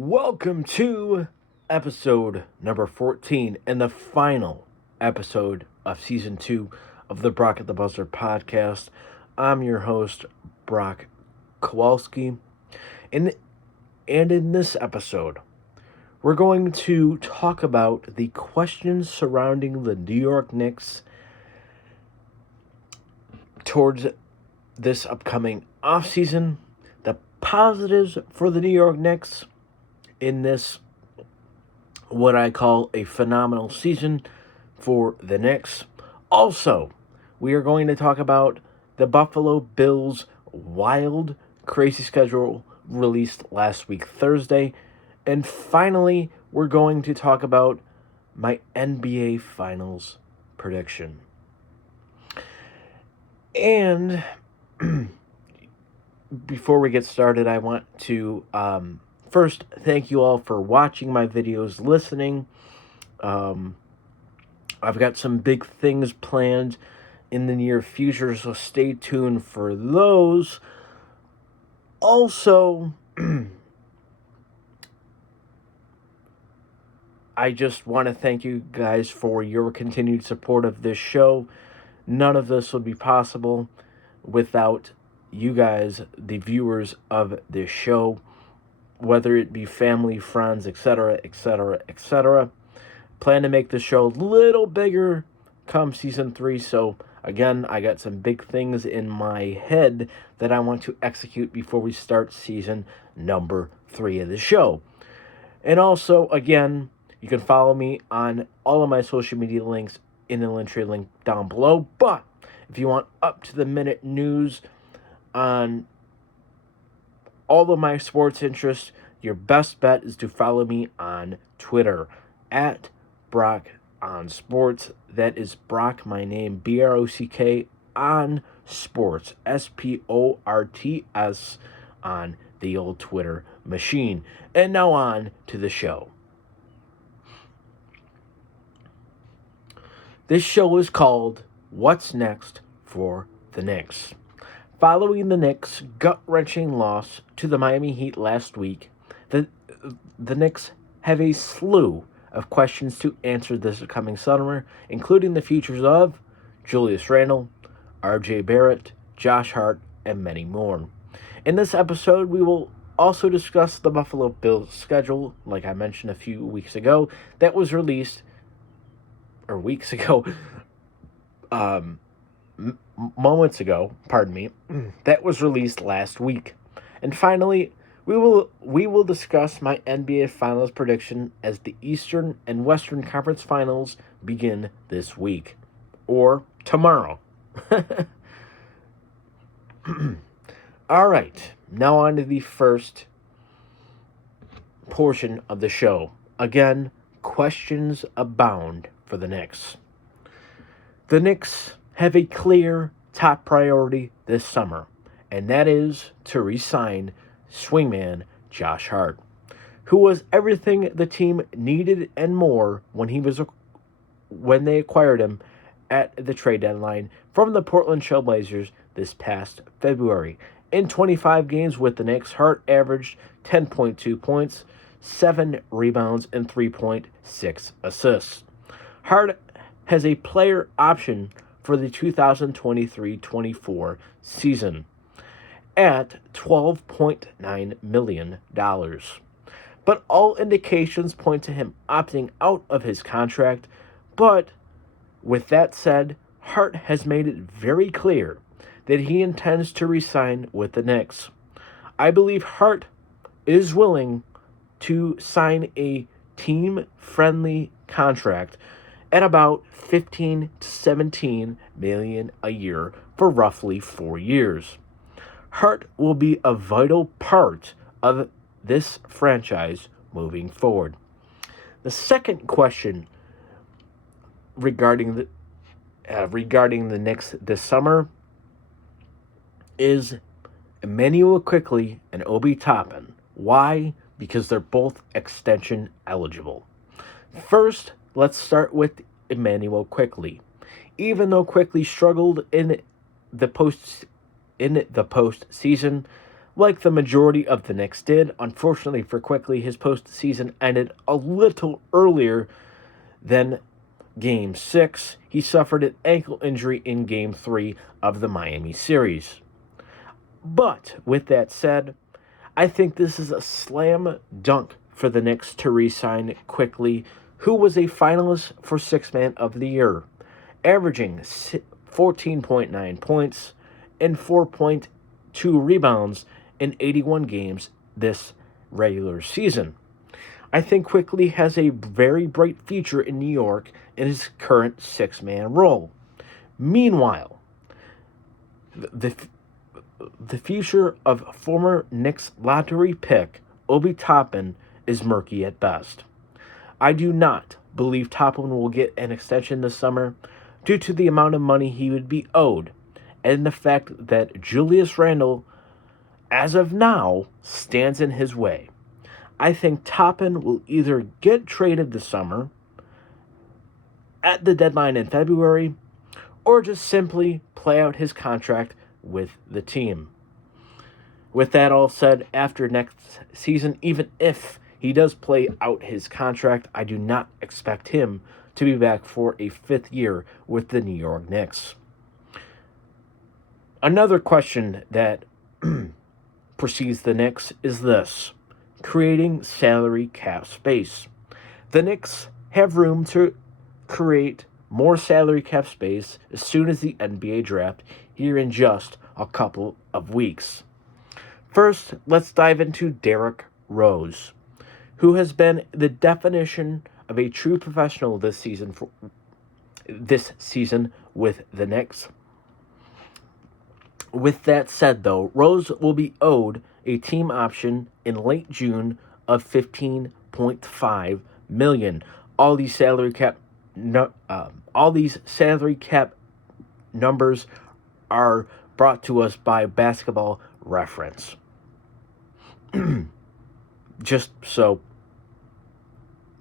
Welcome to episode number 14 and the final episode of season 2 of the Brock at the Buzzer podcast. I'm your host, Brock Kowalski. And in this episode, we're going to talk about the questions surrounding the New York Knicks towards this upcoming offseason, the positives for the New York Knicks in this, what I call a phenomenal season for the Knicks. Also, we are going to talk about the Buffalo Bills' wild, crazy schedule released last week, Thursday. And finally, we're going to talk about my NBA Finals prediction. And before we get started, I want to first thank you all for watching my videos, listening. I've got some big things planned in the near future, so stay tuned for those. Also, I just want to thank you guys for your continued support of this show. None of this would be possible without you guys, the viewers of this show, whether it be family, friends, etc., etc., etc. Plan to make the show a little bigger come season 3, so again, I got some big things in my head that I want to execute before we start season number 3 of the show. And also, again, you can follow me on all of my social media links in the Linktree link down below. But if you want up-to-the-minute news on all of my sports interests, your best bet is to follow me on Twitter at Brock on Sports. That is Brock, my name, BROCK on Sports, SPORTS on the old Twitter machine. And now on to the show. This show is called What's Next for the Knicks. Following the Knicks' gut-wrenching loss to the Miami Heat last week, the Knicks have a slew of questions to answer this coming summer, including the futures of Julius Randle, RJ Barrett, Josh Hart, and many more. In this episode, we will also discuss the Buffalo Bills schedule, like I mentioned a few weeks ago, that was released, or weeks ago, moments ago, that was released last week. And finally, we will discuss my NBA Finals prediction as the Eastern and Western Conference Finals begin this week. Or tomorrow. All right, now on to the first portion of the show. Again, questions abound for the Knicks. The Knicks have a clear top priority this summer, and that is to re-sign swingman Josh Hart, who was everything the team needed and more when they acquired him at the trade deadline from the Portland Trail Blazers this past February. In 25 games with the Knicks, Hart averaged 10.2 points, 7 rebounds, and 3.6 assists. Hart has a player option for the 2023-24 season at $12.9 million. But all indications point to him opting out of his contract. But with that said, Hart has made it very clear that he intends to re-sign with the Knicks. I believe Hart is willing to sign a team-friendly contract at about $15 to $17 million a year for roughly 4 years. Hart will be a vital part of this franchise moving forward. The second question regarding the Knicks this summer is Immanuel Quickley and Obi Toppin. Why? Because they're both extension eligible. First, let's start with Immanuel Quickley. Even though Quickley struggled in the postseason Like the majority of the Knicks did, unfortunately for Quickly, his postseason ended a little earlier than Game 6. He suffered an ankle injury in Game 3 of the Miami series. But with that said, I think this is a slam dunk for the Knicks to re-sign Quickly, who was a finalist for Sixth Man of the Year, averaging 14.9 points and 4.2 rebounds in 81 games this regular season. I think Quickly has a very bright future in New York in his current six-man role. Meanwhile, the future of former Knicks lottery pick Obi Toppin is murky at best. I do not believe Toppin will get an extension this summer due to the amount of money he would be owed and the fact that Julius Randle, as of now, stands in his way. I think Toppin will either get traded this summer at the deadline in February or just simply play out his contract with the team. With that all said, after next season, even if he does play out his contract, I do not expect him to be back for a fifth year with the New York Knicks. Another question that precedes the Knicks is this: creating salary cap space. The Knicks have room to create more salary cap space as soon as the NBA draft here in just a couple of weeks. First, let's dive into Derrick Rose, who has been the definition of a true professional this season with the Knicks. With that said, though, Rose will be owed a team option in late June of $15.5 million. All these salary cap numbers are brought to us by Basketball Reference. Just so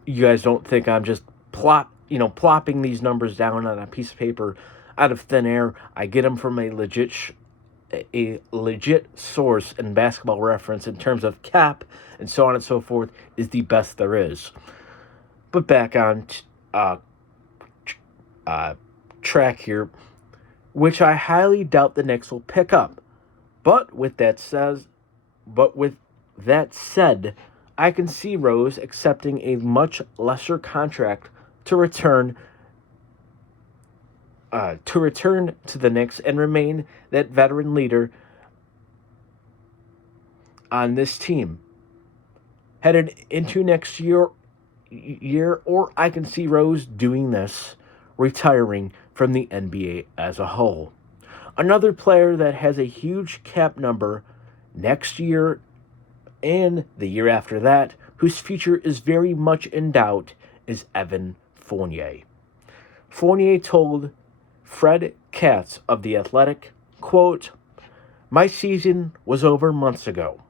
you guys don't think I'm just plopping these numbers down on a piece of paper out of thin air. I get them from a legit source, in Basketball Reference in terms of cap and so on and so forth is the best there is. But back on track here, which I highly doubt the Knicks will pick up. But with that said, I can see Rose accepting a much lesser contract to return to the Knicks and remain that veteran leader on this team headed into next year, or I can see Rose doing this, retiring from the NBA as a whole. Another player that has a huge cap number next year and the year after that, whose future is very much in doubt, is Evan Fournier. Fournier told Fred Katz of The Athletic, quote, "My season was over months ago.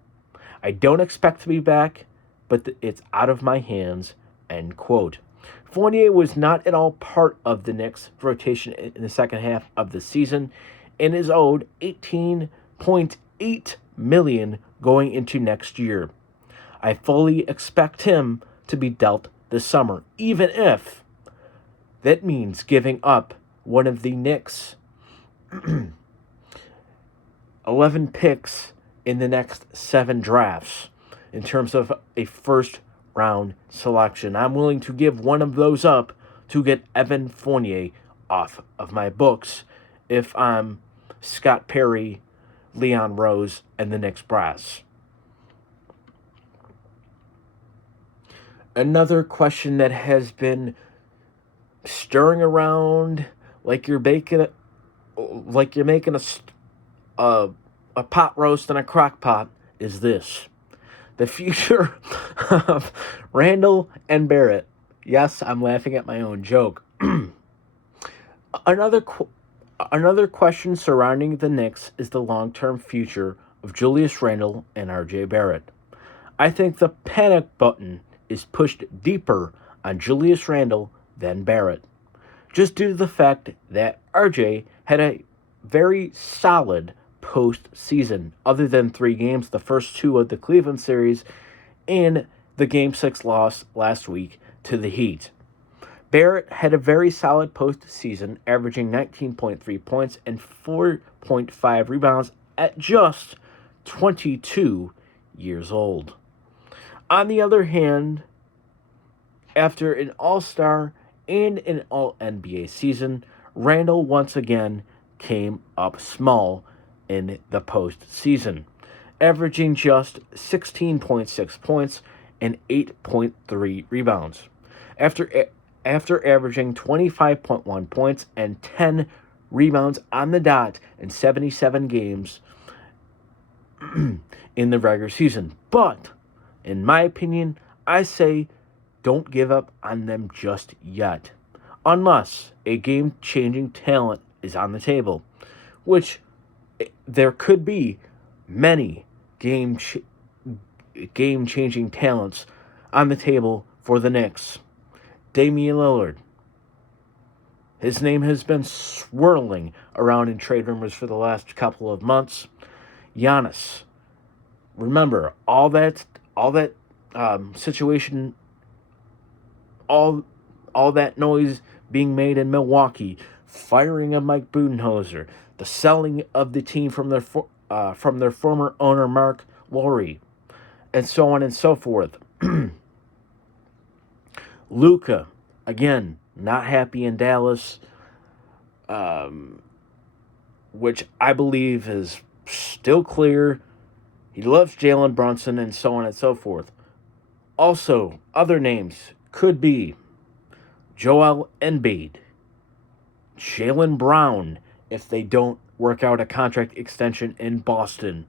I don't expect to be back, but it's out of my hands," end quote. Fournier was not at all part of the Knicks' rotation in the second half of the season and is owed $18.8 million going into next year. I fully expect him to be dealt this summer, even if that means giving up one of the Knicks' 11 picks in the next 7 drafts in terms of a first-round selection. I'm willing to give one of those up to get Evan Fournier off of my books if I'm Scott Perry, Leon Rose, and the Knicks brass. Another question that has been stirring around like you're making a pot roast in a crock pot is this: the future of Randle and Barrett. Yes, I'm laughing at my own joke. Another question surrounding the Knicks is the long-term future of Julius Randle and R.J. Barrett. I think the panic button is pushed deeper on Julius Randle than Barrett, just due to the fact that RJ had a very solid postseason, other than 3 games, the first 2 of the Cleveland series and the Game 6 loss last week to the Heat. Barrett had a very solid postseason, averaging 19.3 points and 4.5 rebounds at just 22 years old. On the other hand, after an All-Star and an All-NBA season, Randall once again came up small in the postseason, averaging just 16.6 points and 8.3 rebounds. After averaging 25.1 points and 10 rebounds on the dot in 77 games in the regular season. But, in my opinion, I say don't give up on them just yet, unless a game-changing talent is on the table, which there could be many game-changing talents on the table for the Knicks. Damian Lillard. His name has been swirling around in trade rumors for the last couple of months. Giannis. Remember, all that situation, all that noise being made in Milwaukee, firing of Mike Budenholzer, the selling of the team from their former owner Mark Lowry, and so on and so forth. Luka, again, not happy in Dallas, which I believe is still clear. He loves Jalen Brunson and so on and so forth. Also, other names could be Joel Embiid, Jaylen Brown, if they don't work out a contract extension in Boston.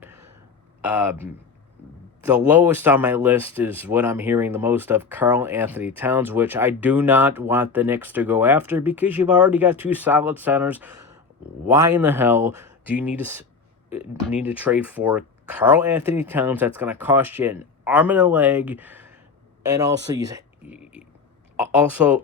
The lowest on my list is what I'm hearing the most of, Karl Anthony Towns, which I do not want the Knicks to go after because you've already got 2 solid centers. Why in the hell do you need to trade for Karl Anthony Towns? That's going to cost you an arm and a leg, and also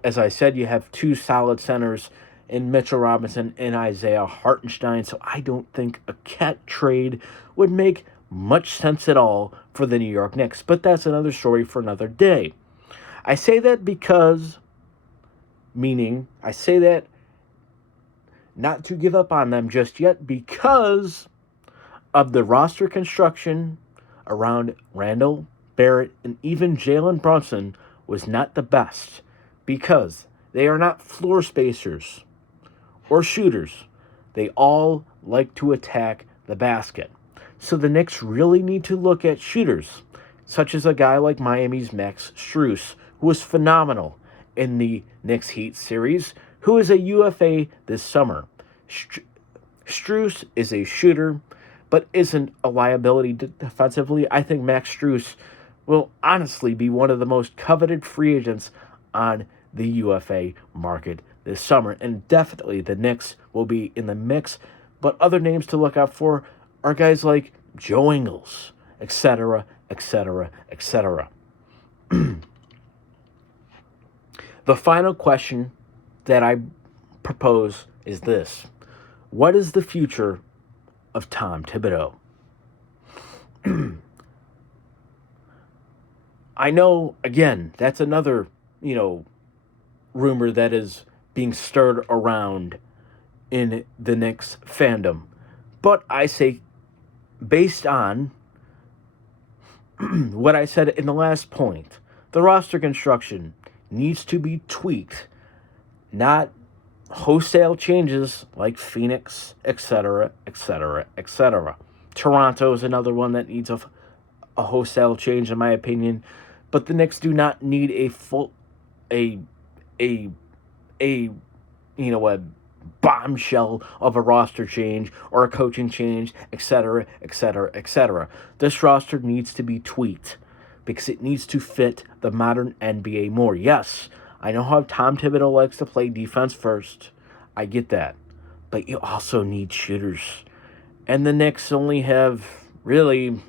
as I said, you have 2 solid centers in Mitchell Robinson and Isaiah Hartenstein. So I don't think a cat trade would make much sense at all for the New York Knicks. But that's another story for another day. I say that not to give up on them just yet because of the roster construction around Randall, Barrett, and even Jalen Brunson was not the best because they are not floor spacers or shooters. They all like to attack the basket. So the Knicks really need to look at shooters, such as a guy like Miami's Max Strus, who was phenomenal in the Knicks Heat series, who is a UFA this summer. Strus is a shooter, but isn't a liability defensively. I think Max Strus will honestly be one of the most coveted free agents on the UFA market this summer, and definitely the Knicks will be in the mix. But other names to look out for are guys like Joe Ingles, etc., etc., etc. The final question that I propose is this: what is the future of Tom Thibodeau? I know, again, that's another, rumor that is being stirred around in the Knicks fandom. But I say, based on what I said in the last point, the roster construction needs to be tweaked, not wholesale changes like Phoenix, etc., etc., etc. Toronto is another one that needs a wholesale change, in my opinion. But the Knicks do not need a bombshell of a roster change or a coaching change, etc., etc., etc. This roster needs to be tweaked because it needs to fit the modern NBA more. Yes, I know how Tom Thibodeau likes to play defense first. I get that. But you also need shooters. And the Knicks only have really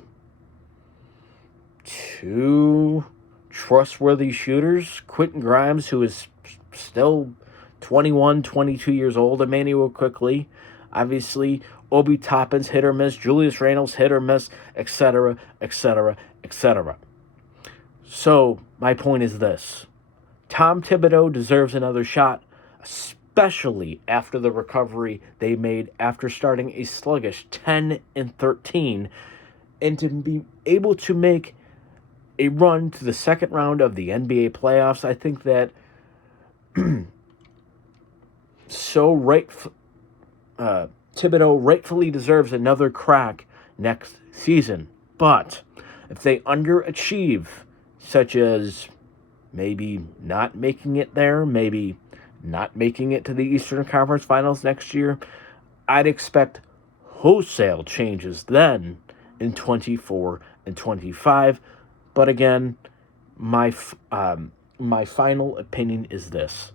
2 trustworthy shooters. Quentin Grimes, who is still 21, 22 years old. Emmanuel Quickly, obviously. Obi Toppin's hit or miss, Julius Randle's hit or miss, etc., etc., etc. So, my point is this. Tom Thibodeau deserves another shot, especially after the recovery they made after starting a sluggish 10-13, and to be able to make a run to the second round of the NBA playoffs. I think that Thibodeau rightfully deserves another crack next season. But if they underachieve, such as maybe not making it there, maybe not making it to the Eastern Conference Finals next year, I'd expect wholesale changes then in 24 and 25. But again, my final opinion is this.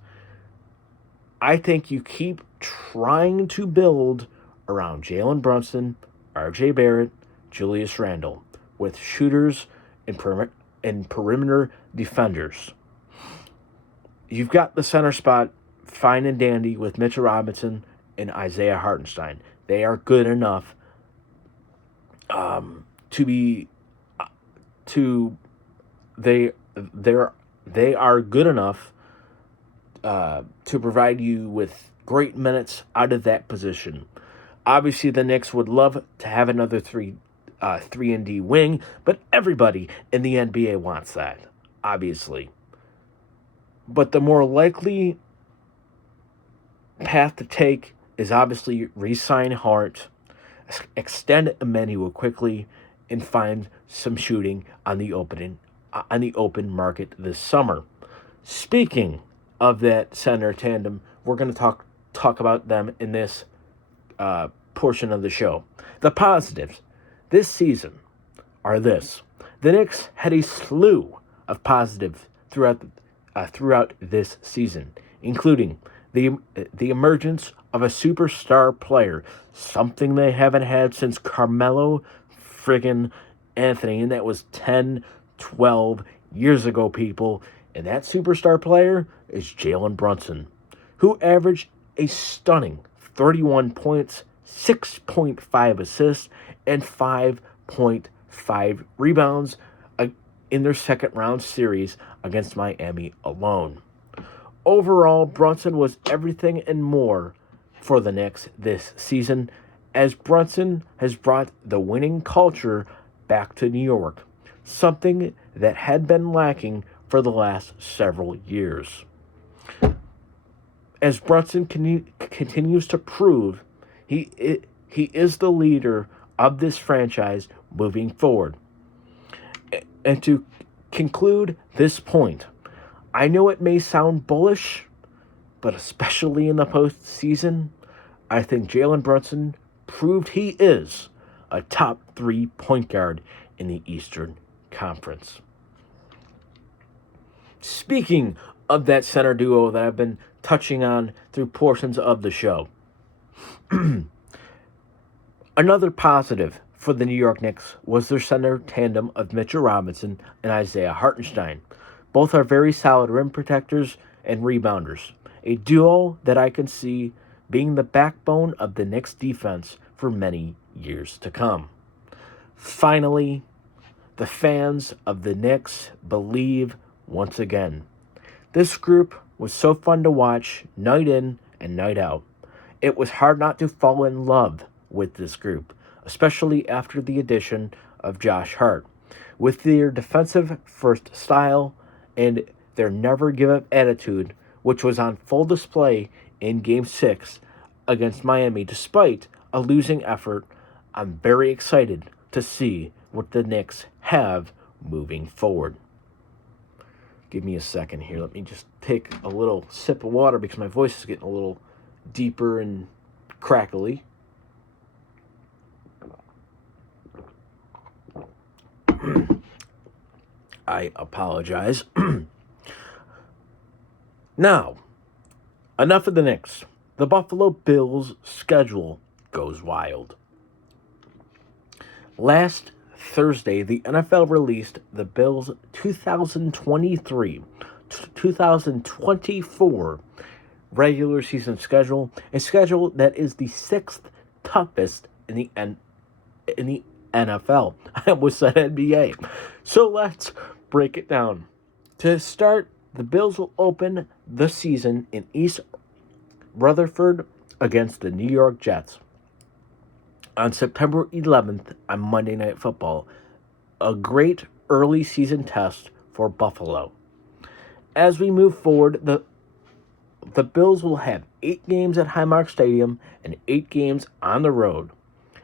I think you keep trying to build around Jalen Brunson, R.J. Barrett, Julius Randle, with shooters and perimeter defenders. You've got the center spot fine and dandy with Mitchell Robinson and Isaiah Hartenstein. They are good enough they are good enough to provide you with great minutes out of that position. Obviously, the Knicks would love to have another 3-and-D wing, but everybody in the NBA wants that, obviously. But the more likely path to take is obviously re-sign Hart, extend Emmanuel quickly, and find some shooting on the open market this summer. Speaking of that center tandem, we're going to talk about them in this portion of the show. The positives this season are this. The Knicks had a slew of positives throughout this season, including the emergence of a superstar player, something they haven't had since Carmelo friggin' Anthony, and that was 10, 12 years ago, people. And that superstar player is Jalen Brunson, who averaged a stunning 31 points, 6.5 assists, and 5.5 rebounds in their second round series against Miami alone. Overall, Brunson was everything and more for the Knicks this season, as Brunson has brought the winning culture back to New York, something that had been lacking for the last several years. As Brunson continues to prove, he is the leader of this franchise moving forward. And to conclude this point, I know it may sound bullish, but especially in the postseason, I think Jalen Brunson proved he is a top 3 point guard in the Eastern Conference. Speaking of that center duo that I've been touching on through portions of the show, another positive for the New York Knicks was their center tandem of Mitchell Robinson and Isaiah Hartenstein. Both are very solid rim protectors and rebounders, a duo that I can see being the backbone of the Knicks defense for many years to come. Finally, the fans of the Knicks believe once again. This group was so fun to watch night in and night out. It was hard not to fall in love with this group, especially after the addition of Josh Hart. With their defensive first style and their never give up attitude, which was on full display in Game 6 against Miami despite a losing effort, I'm very excited to see what the Knicks have moving forward. Give me a second here. Let me just take a little sip of water because my voice is getting a little deeper and crackly. I apologize. Now, enough of the Knicks. The Buffalo Bills' schedule goes wild. Last Thursday, the NFL released the Bills' 2023-2024 regular season schedule, a schedule that is the 6th toughest in the NFL. I almost said NBA. So let's break it down. To start, the Bills will open the season in East Rutherford against the New York Jets on September 11th on Monday Night Football, a great early season test for Buffalo. As we move forward, the Bills will have 8 games at Highmark Stadium and 8 games on the road,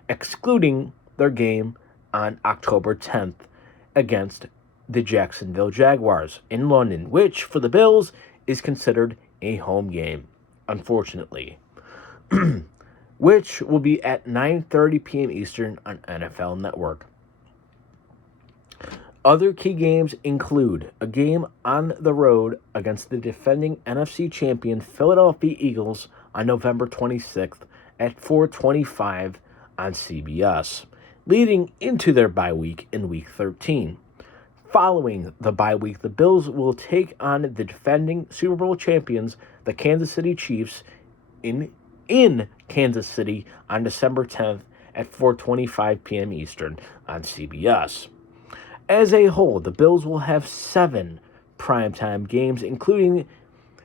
excluding their game on October 10th against the Jacksonville Jaguars in London, which for the Bills is considered a home game, unfortunately, which will be at 9:30 p.m. Eastern on NFL Network. Other key games include a game on the road against the defending NFC champion Philadelphia Eagles on November 26th at 4:25 on CBS, leading into their bye week in Week 13. Following the bye week, the Bills will take on the defending Super Bowl champions, the Kansas City Chiefs, in Kansas City on December 10th at 4:25 p.m. Eastern on CBS. As a whole, the Bills will have 7 primetime games, including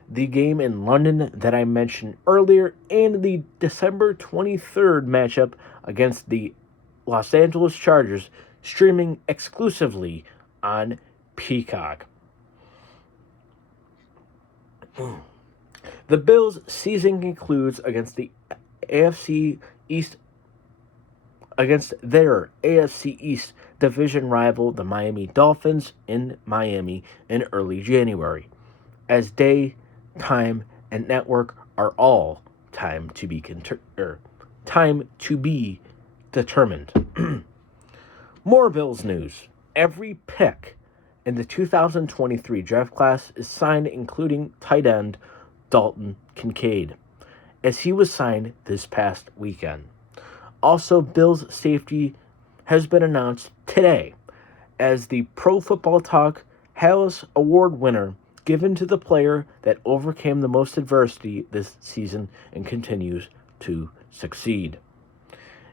the game in London that I mentioned earlier and the December 23rd matchup against the Los Angeles Chargers, streaming exclusively on Peacock. The Bills' season concludes against their AFC East division rival, the Miami Dolphins, in Miami in early January, as day, time, and network are all time to be determined. More Bills news. Every pick in the 2023 draft class is signed, including tight end Dalton Kincaid, as he was signed this past weekend. Also, Bills safety has been announced today as the Pro Football Talk Hallis Award winner, given to the player that overcame the most adversity this season and continues to succeed.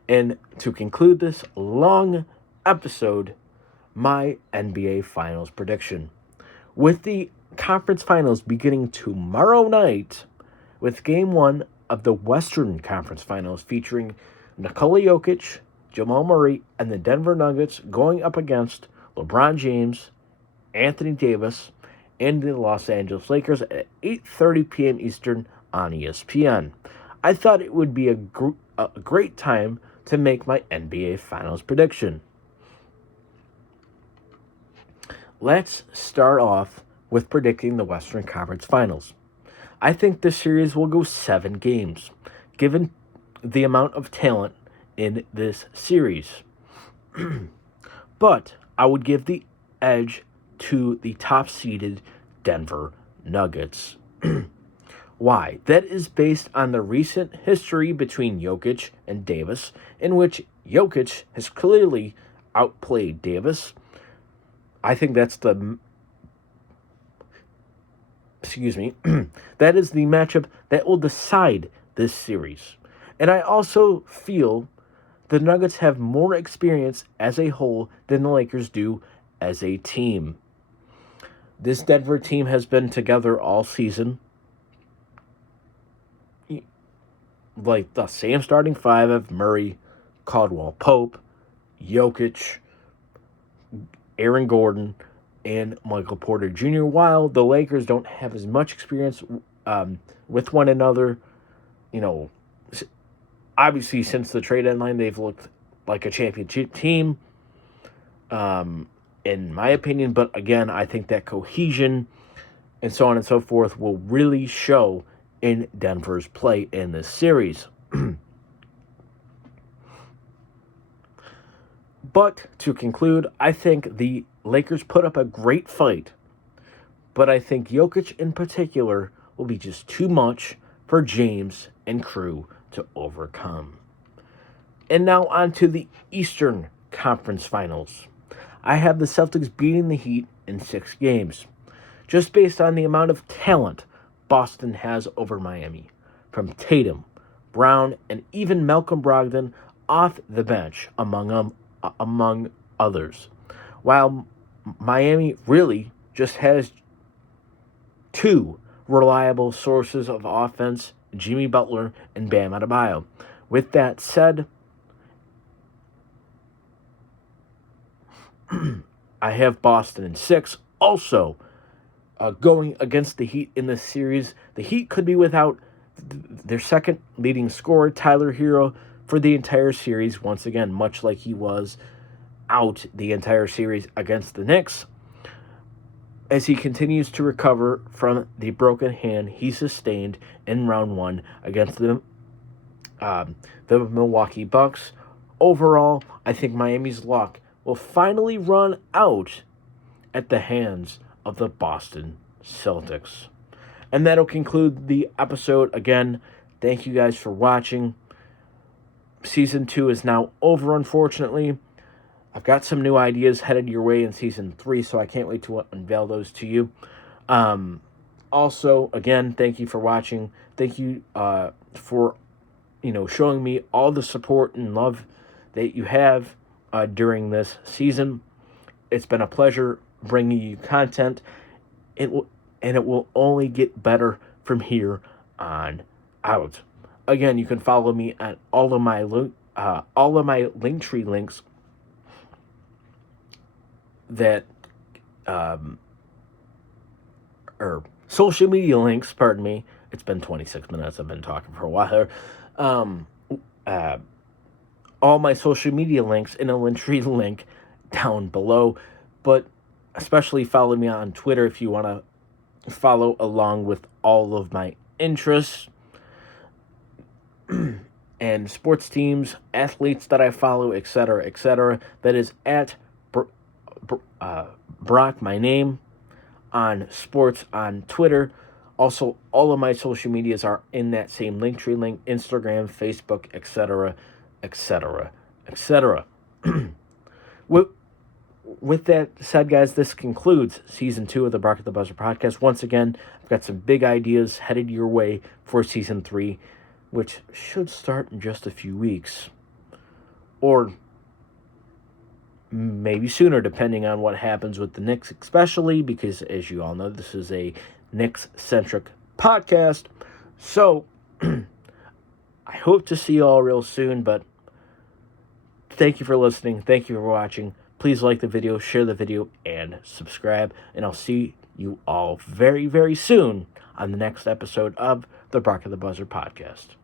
And to conclude this long episode, my NBA Finals prediction. With the conference finals beginning tomorrow night with Game 1 of the Western Conference Finals featuring Nikola Jokic, Jamal Murray, and the Denver Nuggets going up against LeBron James, Anthony Davis, and the Los Angeles Lakers at 8:30 p.m. Eastern on ESPN. I thought it would be a great time to make my NBA Finals prediction. Let's start off with predicting the Western Conference Finals. I think this series will go 7 games, given the amount of talent in this series. But I would give the edge to the top-seeded Denver Nuggets. Why? That is based on the recent history between Jokic and Davis, in which Jokic has clearly outplayed Davis. I think that's that is the matchup that will decide this series. And I also feel the Nuggets have more experience as a whole than the Lakers do as a team. This Denver team has been together all season. Like the same starting 5 of Murray, Caldwell Pope, Jokic, Aaron Gordon, and Michael Porter Jr., while the Lakers don't have as much experience with one another. Obviously, since the trade deadline, they've looked like a championship team, in my opinion. But again, I think that cohesion and so on and so forth will really show in Denver's play in this series. But to conclude, I think the Lakers put up a great fight, but I think Jokic in particular will be just too much for James and crew to overcome. And now on to the Eastern Conference Finals. I have the Celtics beating the Heat in 6 games, just based on the amount of talent Boston has over Miami, from Tatum, Brown, and even Malcolm Brogdon off the bench, among others. While Miami really just has two reliable sources of offense, Jimmy Butler and Bam Adebayo. With that said, I have Boston in 6. Also, going against the Heat in this series, the Heat could be without their second leading scorer, Tyler Hero, for the entire series, once again, much like he was out the entire series against the Knicks, as he continues to recover from the broken hand he sustained in round 1 against the Milwaukee Bucks. Overall, I think Miami's luck will finally run out at the hands of the Boston Celtics. And that'll conclude the episode. Again, thank you guys for watching. Season 2 is now over, unfortunately. I've got some new ideas headed your way in Season 3, so I can't wait to unveil those to you. Also, again, thank you for watching. Thank you for showing me all the support and love that you have during this season. It's been a pleasure bringing you content. It will only get better from here on out. Again, you can follow me at all of my Linktree links that or social media links. Pardon me. It's been 26 minutes. I've been talking for a while. All my social media links in a Linktree link down below, but especially follow me on Twitter if you want to follow along with all of my interests and sports teams, athletes that I follow, etc., etc. That is at Brock, my name, on sports on Twitter. Also, all of my social medias are in that same Linktree link: Instagram, Facebook, etc., etc., etc. With that said, guys, this concludes Season 2 of the Brock at the Buzzer podcast. Once again, I've got some big ideas headed your way for Season 3, which should start in just a few weeks. Or maybe sooner, depending on what happens with the Knicks, especially because, as you all know, this is a Knicks-centric podcast. So, I hope to see you all real soon, but thank you for listening. Thank you for watching. Please like the video, share the video, and subscribe. And I'll see you all very, very soon on the next episode of the Brock of the Buzzer podcast.